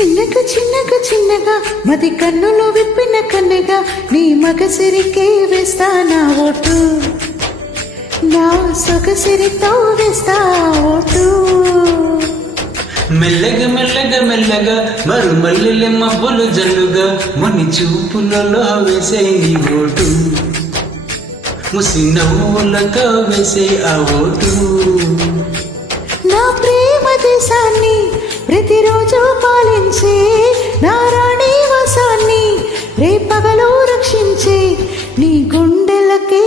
చిన్నగా చిన్నగా చిన్నగా మది కన్నులు విప్పిన కన్నెగా నీ మగసిరికే వేస్తా నా ఓటు, నా సొగసిరితో వేస్తా ఓటు. మెల్లగా మెల్లగా మెల్లగా మరు మల్లెల మబ్బులు జల్లుగా ముని చూపులలో వేసే నీ ఓటు, ముసి నవ్వులతో వేసే ఆ ఓటు. నా ప్రేమ దేశాన్ని ప్రతిరోజు పాలించే నా రాణి వాసాన్ని రేపగలు రక్షించే నీ గుండెలకే